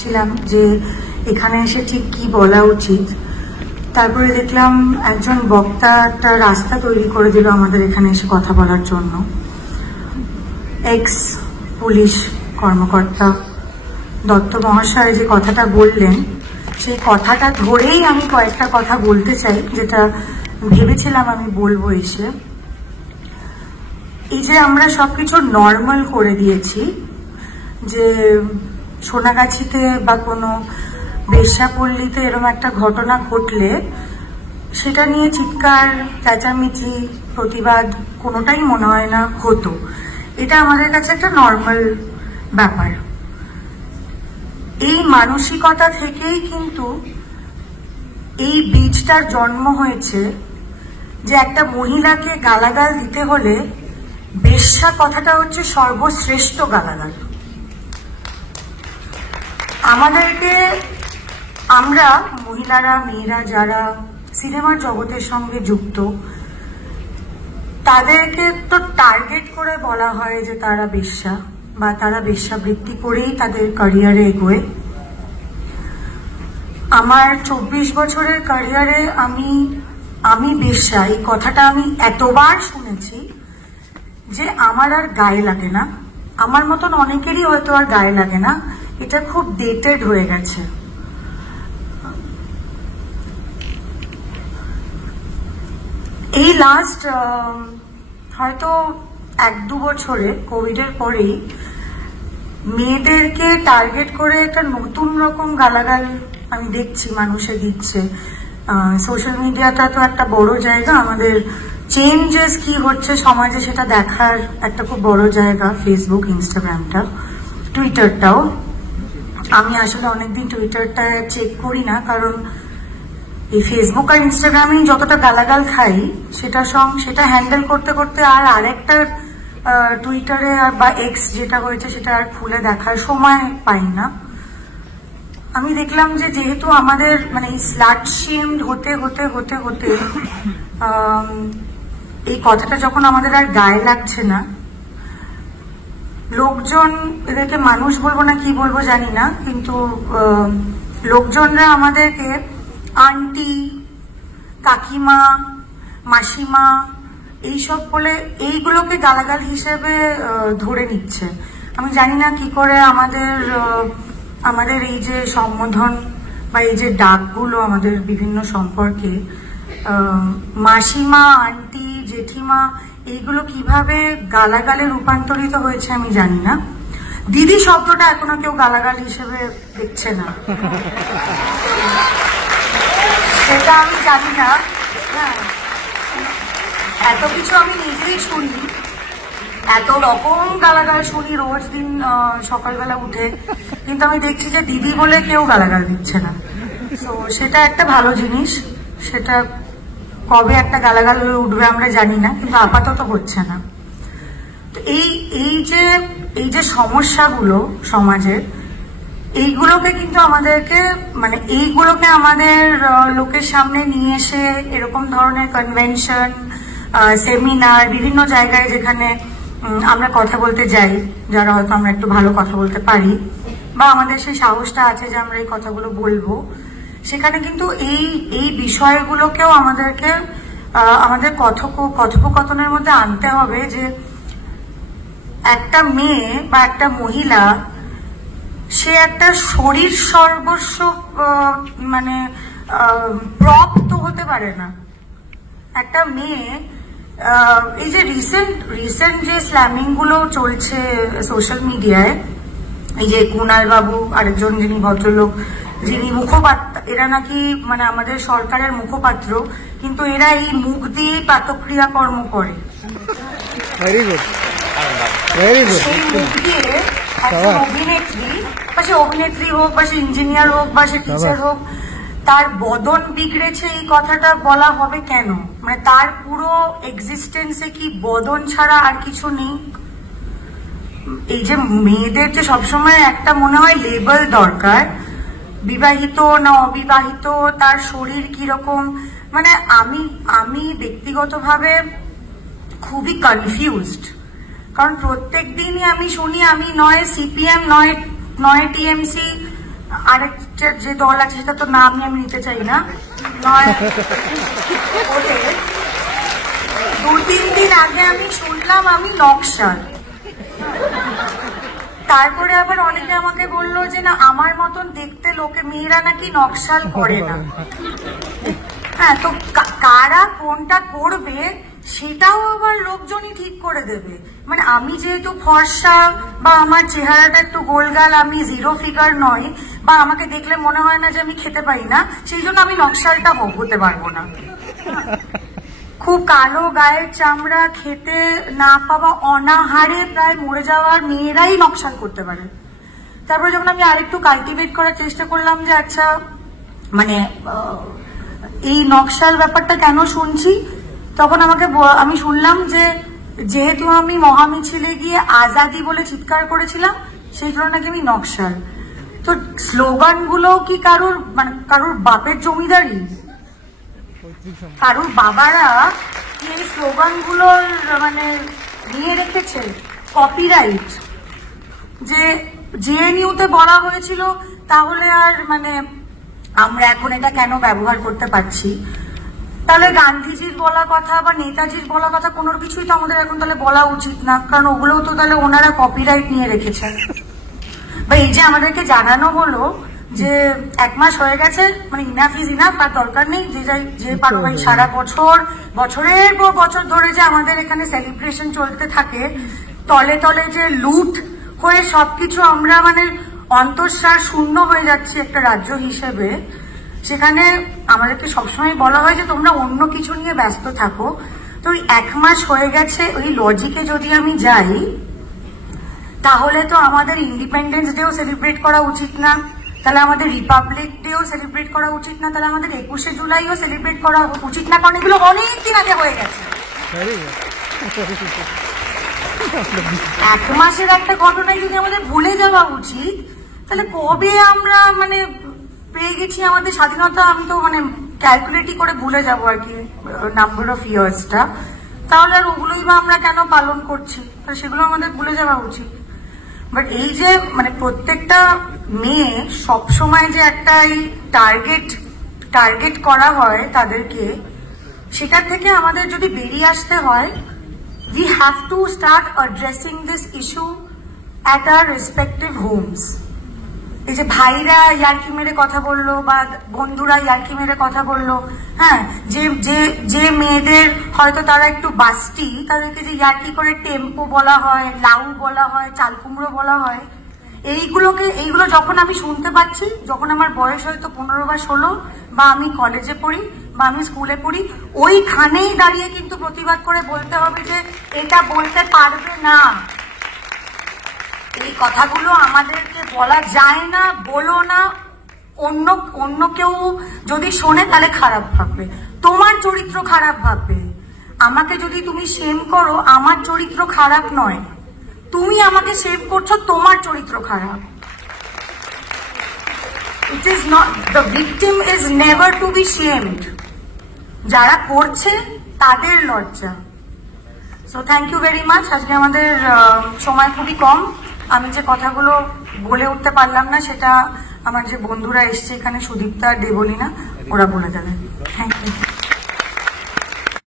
ছিলাম যে এখানে এসে ঠিক কি বলা উচিত। তারপরে দেখলাম একজন বক্তা একটা রাস্তা তৈরি করে দিল আমাদের এখানে এসে কথা বলার জন্য। এক্স পুলিশ কর্মকর্তা দত্ত মহাশয় যে কথাটা বললেন, সেই কথাটা ধরেই আমি কয়েকটা কথা বলতে চাই, যেটা ভেবেছিলাম আমি বলবো এসে। এই যে আমরা সবকিছু নর্মাল করে দিয়েছি, যে সোনাগাছিতে বা কোনো বেশ্যাপল্লীতে এরকম একটা ঘটনা ঘটলে সেটা নিয়ে চিৎকার চেঁচামেচি প্রতিবাদ কোনোটাই মনে হয় না হতো। এটা আমাদের কাছে একটা নর্মাল ব্যাপার। এই মানসিকতা থেকেই কিন্তু এই বীজটার জন্ম হয়েছে যে একটা মহিলাকে গালাগাল দিতে হলে বেশ্যা কথাটা হচ্ছে সর্বশ্রেষ্ঠ গালাগাল। আমাদেরকে, আমরা মহিলারা, মেয়েরা যারা সিনেমার জগতের সঙ্গে যুক্ত, তাদেরকে তো টার্গেট করে বলা হয় যে তারা বেশ্যা বা তারা বেশ্যাবৃত্তি করেই তাদের ক্যারিয়ারে এগোয়। আমার 24 বছরের ক্যারিয়ারে আমি বেশ্যা এই কথাটা আমি এতবার শুনেছি যে আমার আর গায়ে লাগে না। আমার মতন অনেকেরই হয়তো আর গায়ে লাগে না, এটা খুব ডেটেড হয়ে গেছে। এই লাস্ট হয়তো 1-2 বছরে কোভিডের পরেই মেয়েদেরকে টার্গেট করে একটা নতুন রকম গালাগাল আমি দেখছি মানুষে দিচ্ছে। সোশ্যাল মিডিয়াটা তো একটা বড় জায়গা, আমাদের চেঞ্জেস কি হচ্ছে সমাজে সেটা দেখার একটা খুব বড় জায়গা। ফেসবুক, ইনস্টাগ্রামটা, টুইটারটাও। আমি আসলে অনেকদিন টুইটারটা চেক করি না, কারণ এই ফেসবুক আর ইনস্টাগ্রামেই যতটা গালাগাল খাই সেটা হ্যান্ডেল করতে করতে আর আরেকটা টুইটারে বা এক্স যেটা হয়েছে সেটা আর খুলে দেখার সময় পাই না। আমি দেখলাম যে যেহেতু আমাদের মানে এই স্লাট শেমড হতে হতে হতে হতে এই কথাটা যখন আমাদের আর গায়ে লাগছে না, লোকজন, এদেরকে মানুষ বলবো না কি বলবো জানি না, কিন্তু লোকজনরা আমাদেরকে আন্টি, কাকিমা, মাসিমা এইসব বলে এইগুলোকে গালাগাল হিসেবে ধরে নিচ্ছে। আমি জানি না কি করে আমাদের এই যে সম্বোধন বা এই যে ডাকগুলো আমাদের বিভিন্ন সম্পর্কে, মাসিমা, আন্টি, জেঠিমা, এইগুলো কিভাবে গালাগালে রূপান্তরিত হয়েছে আমি জানি না। দিদি শব্দটা এখনো কেউ গালাগাল হিসেবে দেখছে না, সেটা আমি জানি না। হ্যাঁ, এত কিছু আমি নিজেই শুনি, এত রকম গালাগাল শুনি রোজ দিন সকালবেলা উঠে, কিন্তু আমি দেখছি যে দিদি বলে কেউ গালাগাল দিচ্ছে না। তো সেটা একটা ভালো জিনিস, সেটা কবে একটা গালাগাল হয়ে উঠবে আমরা জানি না, কিন্তু আপাতত হচ্ছে না। তো এই যে সমস্যাগুলো সমাজের, এইগুলোকে কিন্তু আমাদেরকে মানে এইগুলোকে আমাদের লোকের সামনে নিয়ে এসে এরকম ধরনের কনভেনশন, সেমিনার, বিভিন্ন জায়গায় যেখানে আমরা কথা বলতে যাই, যারা হয়তো আমরা একটু ভালো কথা বলতে পারি বা আমাদের সেই সাহসটা আছে যে আমরা এই কথাগুলো বলবো, সেখানে কিন্তু এই বিষয়গুলোকেও আমাদেরকে আমাদের কথোপকথনের মধ্যে আনতে হবে। যে একটা মেয়ে বা একটা মহিলা, সে একটা শরীর সর্বস্ব মানে প্রাপ্ত হতে পারে না। একটা মেয়ে, এই যে রিসেন্ট যে স্ল্যামিং গুলো চলছে সোশ্যাল মিডিয়ায়, এই যে কুণাল বাবু, আরেকজন যিনি ভদ্রলোক, যিনি মুখপাত্র, এরা নাকি মানে আমাদের সরকারের মুখপাত্র, কিন্তু এরা এই মুখ দিয়ে প্রাতক্রিয়া কর্ম করে। সেই মুখ দিয়ে একজন অভিনেত্রী, বা সে অভিনেত্রী হোক, বা সে ইঞ্জিনিয়ার হোক, বা সে টিচার হোক, তার বদন বিগড়েছে এই কথাটা বলা হবে কেন? মানে তার পুরো এক্সিস্টেন্সে কি বদন ছাড়া আর কিছু নেই? এই যে মেয়েদের যে সবসময় একটা মনে হয় লেবেল দরকার, বিবাহিত না অবিবাহিত, তার শরীর কিরকম, মানে আমি ব্যক্তিগতভাবে খুবই কনফিউজড। কারণ প্রত্যেক দিনই আমি শুনি, আমি নয় সিপিএম নয় টিএমসি আরেকটা যে দল আছে সেটা তো নাম আমি নিতে চাই না, নয় ওদের 2-3 দিন আগে আমি শুনলাম আমি নকশাল। তারপরে আবার অনেকে আমাকে বললো যে না আমার মতন দেখতে লোকে মেয়েরা নাকি নকশাল করে না। হ্যাঁ, তো কারা কোনটা করবে সেটাও আবার লোকজনই ঠিক করে দেবে। মানে আমি যেহেতু ফর্সা বা আমার চেহারাটা একটু গোলগাল, আমি জিরো ফিগার নয়, বা আমাকে দেখলে মনে হয় না যে আমি খেতে পারি না, সেই জন্য আমি নকশালটা হতে পারবো না। খুব কালো গায়ের চামড়া, খেতে না পাওয়া, অনাহারে প্রায় মরে যাওয়ার মেয়েরাই নকশাল করতে পারে। তারপরে যখন আমি আরেকটু কাল্টিভেট করার চেষ্টা করলাম যে আচ্ছা মানে এই নকশাল ব্যাপারটা কেন শুনছি, তখন আমি শুনলাম যে যেহেতু আমি মহামিছিলে গিয়ে আজাদি বলে চিৎকার করেছিলাম, সেই জন্য নাকি আমি নকশাল। তো স্লোগান গুলো কি কারোর বাপের জমিদারি? কারোর বাবারা কি এই স্লোগান গুলোর মানে নিয়ে রেখেছে কপিরাইট? যে জেএনইউতে বলা হয়েছিল, তাহলে আর মানে আমরা এখন এটা কেন ব্যবহার করতে পারছি? তাহলে গান্ধীজির বলা কথা বা নেতাজির বলা কথা কোনো কিছুই তো আমাদের এখন তাহলে বলা উচিত না, কারণ ওগুলোও তো তাহলে ওনারা কপিরাইট নিয়ে রেখেছেন। বা এই যে আমাদেরকে জানানো হলো যে 1 মাস হয়ে গেছে, মানে ইনাফ ইজ ইনাফ, আর দরকার নেই, যে পারো ভাই সারা বছরের পর বছর ধরে যে আমাদের এখানে সেলিব্রেশন চলতে থাকে, তলে তলে যে লুট হয়ে সবকিছু আমরা মানে অন্তঃসার শূন্য হয়ে যাচ্ছে একটা রাজ্য হিসেবে, সেখানে আমাদেরকে সবসময় বলা হয় যে তোমরা অন্য কিছু নিয়ে ব্যস্ত থাকো। তো ওই 1 মাস হয়ে গেছে, ওই লজিকে যদি আমি যাই, তাহলে তো আমাদের ইন্ডিপেন্ডেন্স ডেও সেলিব্রেট করা উচিত না, তাহলে আমাদের রিপাবলিক ডেও সেলিব্রেট করা উচিত না, তাহলে আমাদের 21শে জুলাইও সেলিব্রেট করা উচিত না, কারণ এগুলো অনেকদিন আগে হয়ে গেছে। 1 মাসের একটা ঘটনায় যদি আমাদের ভুলে যাওয়া উচিত, তাহলে কবে আমরা মানে পেয়ে গেছি আমাদের স্বাধীনতা? আমি তো মানে ক্যালকুলেটই করে ভুলে যাবো আর কি নাম্বার অফ ইয়ার্সটা। তাহলে আর ওগুলোই বা আমরা কেন পালন করছি? সেগুলো আমাদের ভুলে যাওয়া উচিত। বাট এই যে মানে প্রত্যেকটা মেয়ে সবসময় যে একটা এই টার্গেট করা হয় তাদেরকে, সেটার থেকে আমাদের যদি বেরিয়ে আসতে হয়, we have to start addressing this issue at our respective homes. এই যে ভাইরা ইয়ার্কি মেরে কথা বললো বা বন্ধুরা ইয়ার্কি মেরে কথা বললো, হ্যাঁ, যে মেয়েদের হয়তো তারা একটু বাস্টি, তাদেরকে যে ইয়ার্কি করে টেম্পো বলা হয়, লাউ বলা হয়, চালকুমড়ো বলা হয়, এইগুলো যখন আমি শুনতে পাচ্ছি, যখন আমার বয়স হয়তো 15 বা 16, বা আমি কলেজে পড়ি বা আমি স্কুলে পড়ি, ওইখানেই দাঁড়িয়ে কিন্তু প্রতিবাদ করে বলতে হবে যে এটা বলতে পারবে না, এই কথাগুলো আমাদেরকে বলা যায় না, বলো না। অন্য কেউ যদি শোনে তাহলে খারাপ ভাববে, তোমার চরিত্র খারাপ ভাববে। আমাকে যদি তুমি শেম করো, আমার চরিত্র খারাপ নয়, তুমি আমাকে শেম করছো, তোমার চরিত্র খারাপ। It is not, the victim is never to be shamed, যারা করছে তাদের লজ্জা। So thank you very much. আজকে আমাদের সময় খুবই কম, আমি যে কথাগুলো বলে উঠতে পারলাম না সেটা আমার যে বন্ধুরা এসছে এখানে, সুদীপ্তা আর দেবলীনা, ওরা বলে দেবে। Thank you.